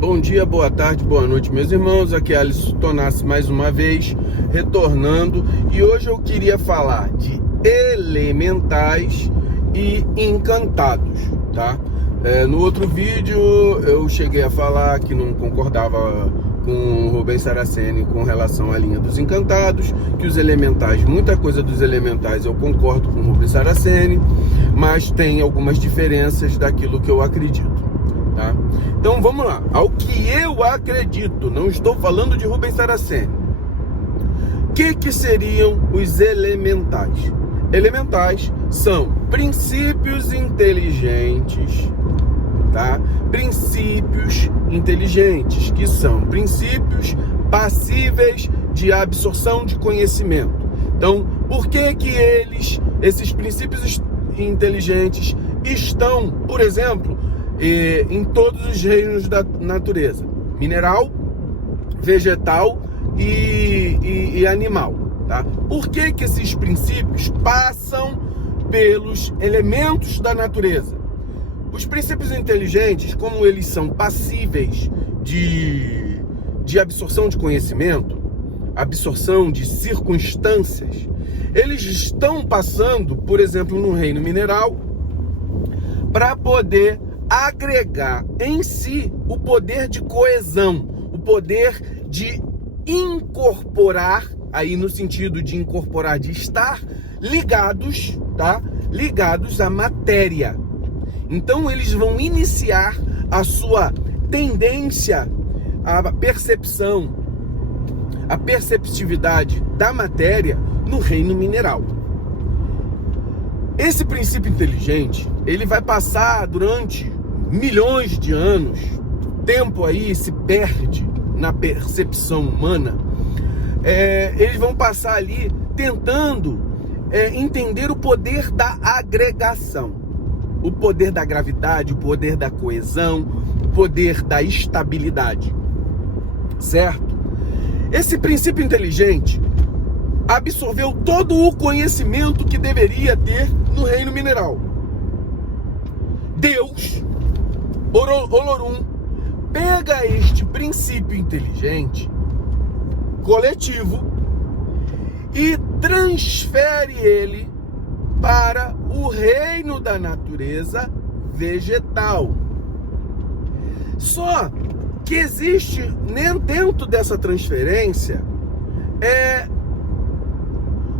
Bom dia, boa tarde, boa noite, meus irmãos. Aqui é Alisson Tonassi mais uma vez, retornando. E hoje eu queria falar de elementais e encantados, tá? No outro vídeo eu cheguei a falar que não concordava com o Rubens Saraceni com relação à linha dos encantados, que os elementais, muita coisa dos elementais eu concordo com o Rubens Saraceni, mas tem algumas diferenças daquilo que eu acredito, tá? Então vamos lá, ao que eu acredito, não estou falando de Rubens Saraceni. O que seriam os elementais? Elementais são princípios inteligentes, tá? Princípios inteligentes, que são princípios passíveis de absorção de conhecimento. Então, por que esses princípios inteligentes estão, por exemplo, em todos os reinos da natureza? Mineral, vegetal e animal, tá? Por que esses princípios passam pelos elementos da natureza? Os princípios inteligentes, como eles são passíveis de absorção de conhecimento, absorção de circunstâncias, eles estão passando, por exemplo, no reino mineral, para poder agregar em si o poder de coesão, o poder de incorporar, aí no sentido de incorporar, de estar ligados, tá? Ligados à matéria. Então eles vão iniciar a sua tendência à percepção, à perceptividade da matéria no reino mineral. Esse princípio inteligente, ele vai passar durante milhões de anos, tempo aí se perde na percepção humana, eles vão passar ali tentando entender o poder da agregação, o poder da gravidade, o poder da coesão, o poder da estabilidade, certo? Esse princípio inteligente absorveu todo o conhecimento que deveria ter no reino mineral. Deus, Olorum, pega este princípio inteligente coletivo e transfere ele para o reino da natureza vegetal. Só que existe dentro dessa transferência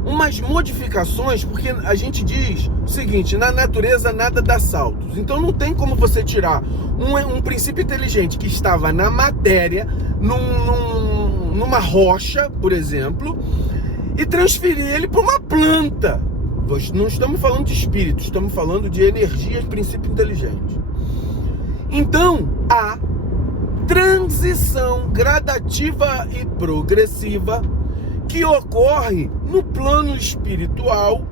umas modificações, porque a gente diz o seguinte: na natureza nada dá saltos. Então não tem como você tirar um princípio inteligente que estava na matéria, numa rocha, por exemplo, e transferir ele para uma planta. Não estamos falando de espírito, estamos falando de energias, princípio inteligente. Então, a transição gradativa e progressiva que ocorre no plano espiritual,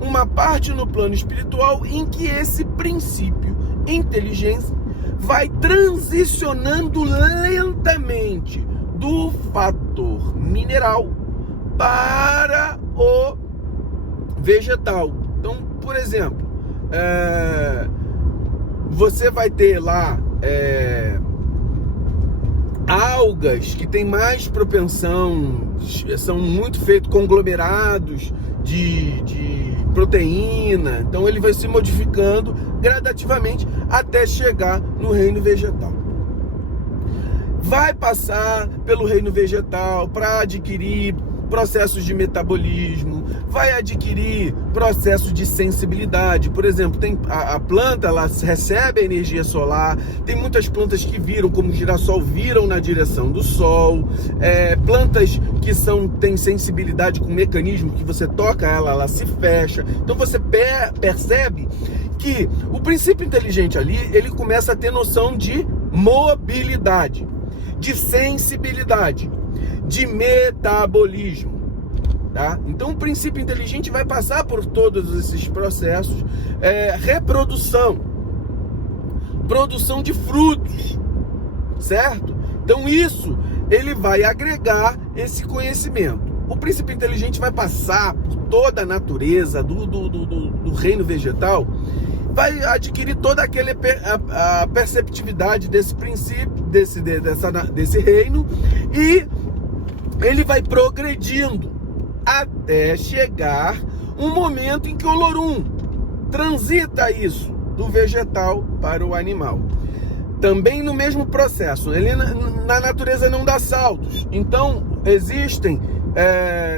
uma parte no plano espiritual em que esse princípio inteligência vai transicionando lentamente do fator mineral para o vegetal. Então, por exemplo, você vai ter lá algas que têm mais propensão, são muito feitos conglomerados de proteína. Então ele vai se modificando gradativamente até chegar no reino vegetal. Vai passar pelo reino vegetal para adquirir processos de metabolismo, vai adquirir processos de sensibilidade. Por exemplo, a planta, ela recebe a energia solar. Tem muitas plantas que viram, como o girassol, viram na direção do sol. Plantas que têm sensibilidade com o mecanismo que você toca ela se fecha. Então você percebe que o princípio inteligente ali, ele começa a ter noção de mobilidade, de sensibilidade, de metabolismo, tá? Então o princípio inteligente vai passar por todos esses processos, reprodução, produção de frutos, certo? Então isso, ele vai agregar esse conhecimento. O princípio inteligente vai passar por toda a natureza do reino vegetal vai adquirir toda a perceptividade desse princípio, desse reino, e ele vai progredindo até chegar um momento em que o Olorum transita isso do vegetal para o animal. Também no mesmo processo, ele na natureza não dá saltos, então existem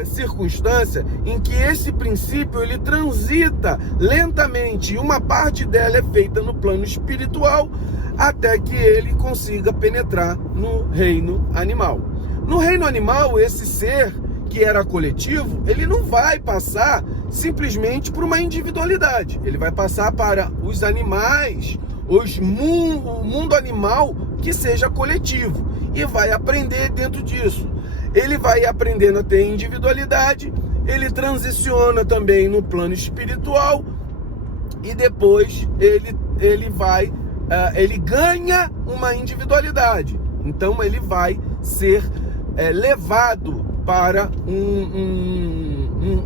circunstâncias em que esse princípio ele transita lentamente, e uma parte dela é feita no plano espiritual até que ele consiga penetrar no reino animal. No reino animal, esse ser que era coletivo, ele não vai passar simplesmente por uma individualidade, ele vai passar para os animais, o mundo animal que seja coletivo, e vai aprender dentro disso. Ele vai aprendendo a ter individualidade, ele transiciona também no plano espiritual, e depois ele ganha uma individualidade. Então ele vai ser levado para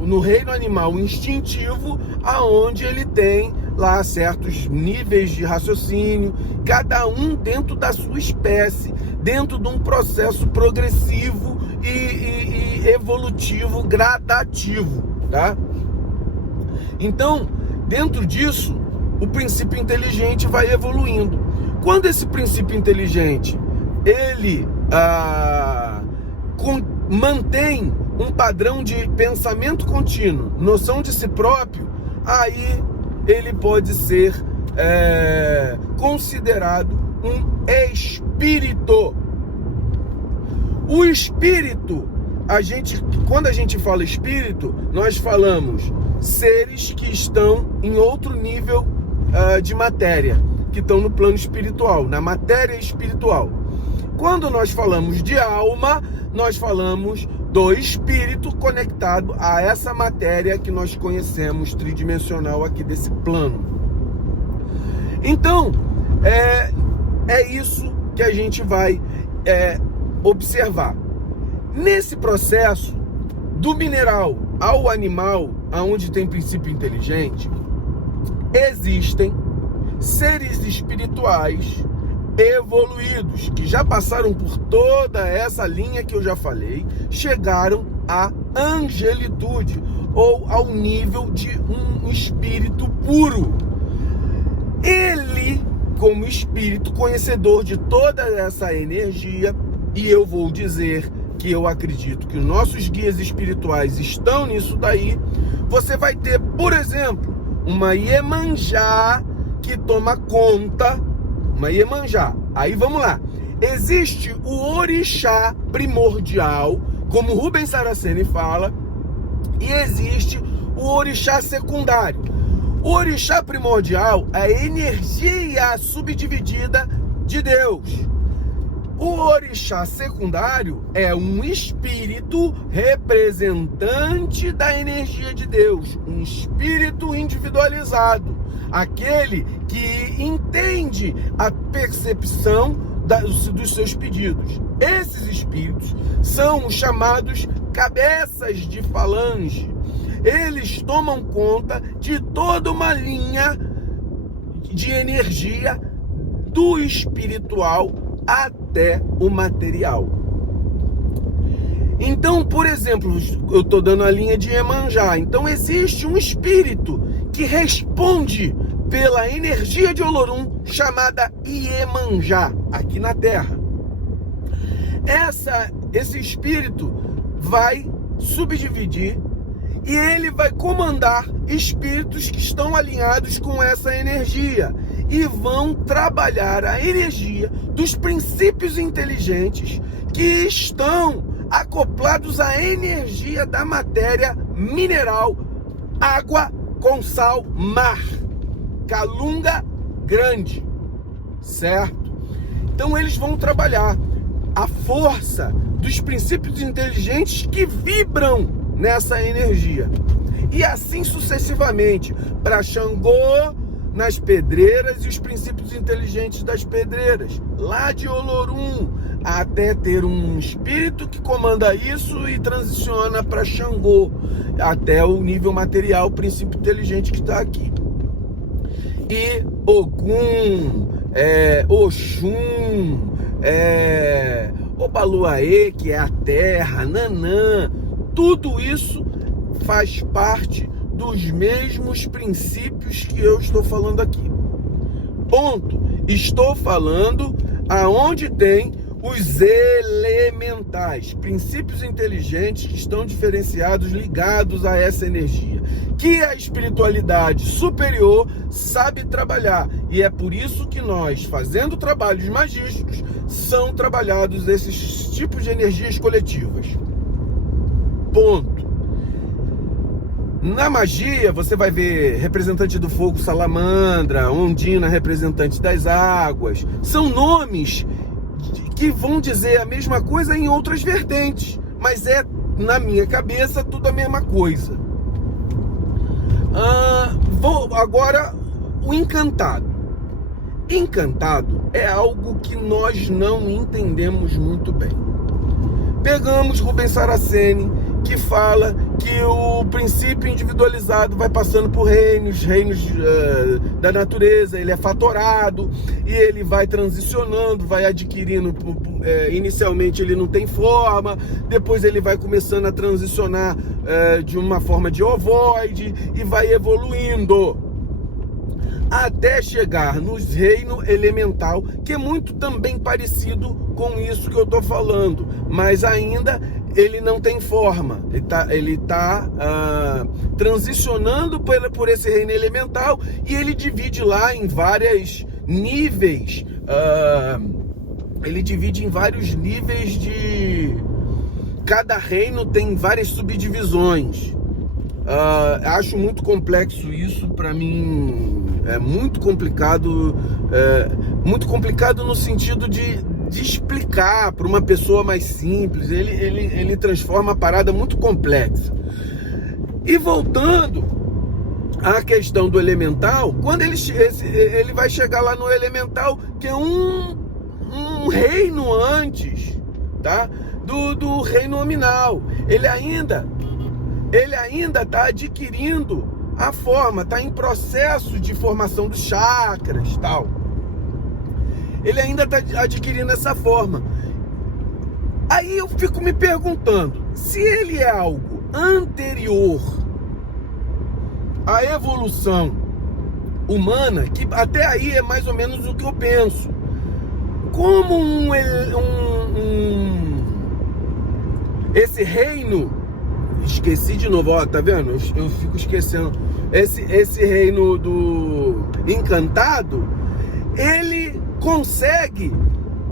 no reino animal instintivo, aonde ele tem lá certos níveis de raciocínio, cada um dentro da sua espécie, dentro de um processo progressivo e evolutivo, gradativo, tá? Então, dentro disso, o princípio inteligente vai evoluindo. Quando esse princípio inteligente, ele mantém um padrão de pensamento contínuo, noção de si próprio, aí ele pode ser considerado um espírito. O espírito, quando a gente fala espírito, nós falamos seres que estão em outro nível de matéria, que estão no plano espiritual, na matéria espiritual. Quando nós falamos de alma, nós falamos do espírito conectado a essa matéria que nós conhecemos tridimensional aqui desse plano. Então, é isso que a gente vai observar. Nesse processo, do mineral ao animal, aonde tem princípio inteligente, existem seres espirituais evoluídos, que já passaram por toda essa linha que eu já falei, chegaram à angelitude, ou ao nível de um espírito puro. Ele, como espírito conhecedor de toda essa energia, e eu vou dizer que eu acredito que os nossos guias espirituais estão nisso daí, você vai ter, por exemplo, uma Iemanjá que toma conta, uma Iemanjá. Aí vamos lá. Existe o orixá primordial, como Rubens Saraceni fala, e existe o orixá secundário. O orixá primordial é a energia subdividida de Deus. O orixá secundário é um espírito representante da energia de Deus, um espírito individualizado, aquele que entende a percepção dos seus pedidos. Esses espíritos são os chamados cabeças de falange. Eles tomam conta de toda uma linha de energia do espiritual até o material. Então, por exemplo, eu estou dando a linha de Iemanjá. Então existe um espírito que responde pela energia de Olorum, chamada Iemanjá, aqui na Terra. Esse espírito vai subdividir e ele vai comandar espíritos que estão alinhados com essa energia e vão trabalhar a energia dos princípios inteligentes que estão acoplados à energia da matéria mineral, água com sal, mar, Calunga grande, certo? Então eles vão trabalhar a força dos princípios inteligentes que vibram nessa energia. E assim sucessivamente, para Xangô, nas pedreiras, e os princípios inteligentes das pedreiras, lá de Olorum, até ter um espírito que comanda isso e transiciona para Xangô, até o nível material, o princípio inteligente que está aqui. e Ogum, Oxum, Obaluaê, que é a terra, Nanã, tudo isso faz parte dos mesmos princípios que eu estou falando aqui. Ponto. Estou falando aonde tem os elementais, princípios inteligentes que estão diferenciados, ligados a essa energia, que a espiritualidade superior sabe trabalhar. E é por isso que nós, fazendo trabalhos magísticos, são trabalhados esses tipos de energias coletivas. Ponto. Na magia, você vai ver representante do fogo, salamandra, Ondina, representante das águas. São nomes que vão dizer a mesma coisa em outras vertentes, mas na minha cabeça, tudo a mesma coisa. Agora, o encantado. Encantado é algo que nós não entendemos muito bem. Pegamos Rubens Saraceni, que fala que o princípio individualizado vai passando por reinos da natureza, ele é fatorado e ele vai transicionando, vai adquirindo, inicialmente ele não tem forma, depois ele vai começando a transicionar de uma forma de ovoide e vai evoluindo até chegar no reino elemental, que é muito também parecido com isso que eu estou falando, mas ainda ele não tem forma, ele tá transicionando por esse reino elemental, e ele divide lá em vários níveis, cada reino tem várias subdivisões. Acho muito complexo isso, para mim é muito complicado no sentido de explicar para uma pessoa mais simples. Ele transforma a parada muito complexa. E voltando à questão do elemental, quando ele vai chegar lá no elemental, que é um reino antes, tá? do reino nominal, ele ainda está adquirindo a forma, está em processo de formação dos chakras, tal. Ele ainda está adquirindo essa forma. Aí eu fico me perguntando, se ele é algo anterior à evolução humana, que até aí é mais ou menos o que eu penso, como esse reino, esqueci de novo, ó, tá vendo? Eu fico esquecendo. Esse reino do encantado, ele consegue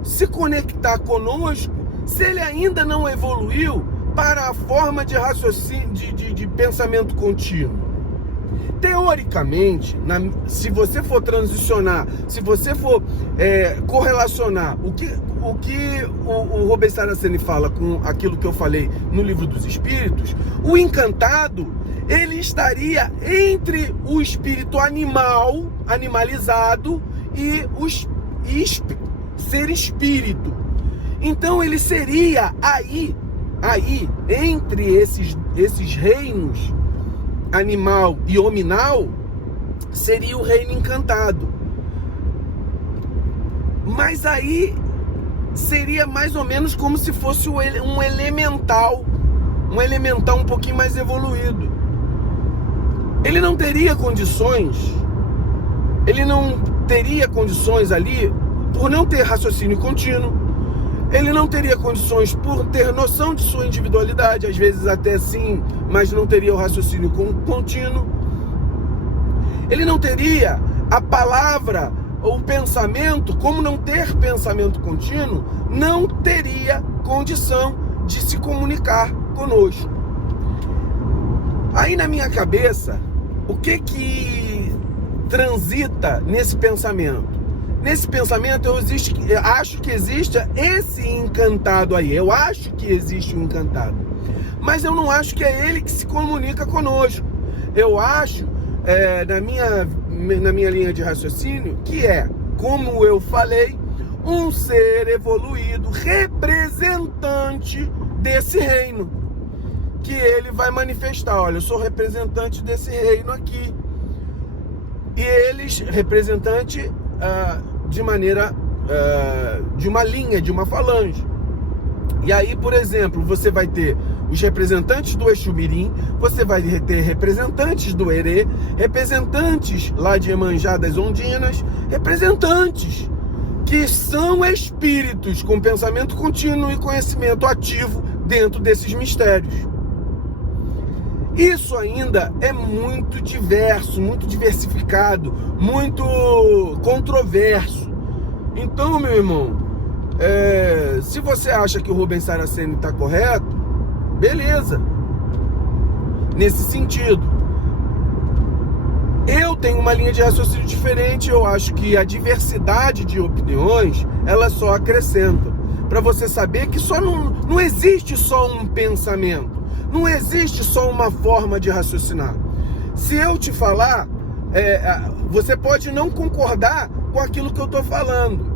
se conectar conosco se ele ainda não evoluiu para a forma de raciocínio, de pensamento contínuo. Teoricamente, se você for transicionar, se você for correlacionar o que o Rubens Saraceni fala com aquilo que eu falei no Livro dos Espíritos, o encantado, ele estaria entre o espírito animalizado e ser espírito. Então ele seria aí entre esses reinos animal e hominal, seria o reino encantado. Mas aí seria mais ou menos como se fosse um elemental um pouquinho mais evoluído. Ele não teria condições ali, por não ter raciocínio contínuo. Ele não teria condições por ter noção de sua individualidade, às vezes até sim, mas não teria o raciocínio contínuo. Ele não teria a palavra, o pensamento, como não ter pensamento contínuo, não teria condição de se comunicar conosco. Aí na minha cabeça, o que transita nesse pensamento? Nesse pensamento eu acho que existe esse encantado aí. Eu acho que existe um encantado. Mas eu não acho que é ele que se comunica conosco. Eu acho, na minha linha de raciocínio, que é, como eu falei, um ser evoluído, representante desse reino. Que ele vai manifestar, olha, eu sou representante desse reino aqui. e eles representantes de maneira de uma linha, de uma falange. E aí, por exemplo, você vai ter os representantes do Exu Mirim, você vai ter representantes do Herê, representantes lá de Iemanjá das Ondinas, representantes que são espíritos com pensamento contínuo e conhecimento ativo dentro desses mistérios. Isso ainda é muito diverso, muito diversificado, muito controverso. Então, meu irmão, se você acha que o Rubens Saraceni está correto, beleza. Nesse sentido, eu tenho uma linha de raciocínio diferente. Eu acho que a diversidade de opiniões, ela só acrescenta. Para você saber que não existe só um pensamento. Não existe só uma forma de raciocinar. Se eu te falar, você pode não concordar com aquilo que eu estou falando,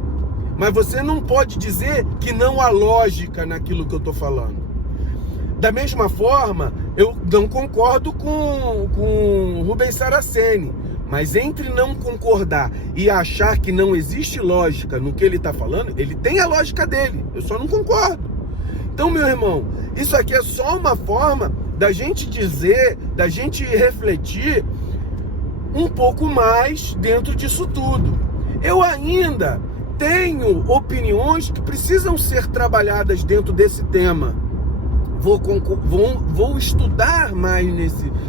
mas você não pode dizer que não há lógica naquilo que eu estou falando. Da mesma forma, eu não concordo com Rubens Saraceni, mas entre não concordar e achar que não existe lógica no que ele está falando, ele tem a lógica dele, eu só não concordo. Então, meu irmão, isso aqui é só uma forma da gente dizer, da gente refletir um pouco mais dentro disso tudo. Eu ainda tenho opiniões que precisam ser trabalhadas dentro desse tema. Vou estudar mais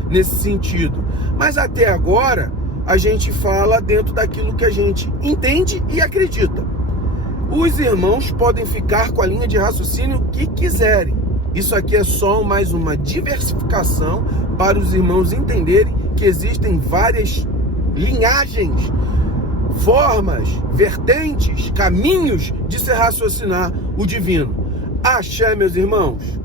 nesse sentido. Mas até agora, a gente fala dentro daquilo que a gente entende e acredita. Os irmãos podem ficar com a linha de raciocínio que quiserem. Isso aqui é só mais uma diversificação para os irmãos entenderem que existem várias linhagens, formas, vertentes, caminhos de se raciocinar o divino. Axé, meus irmãos!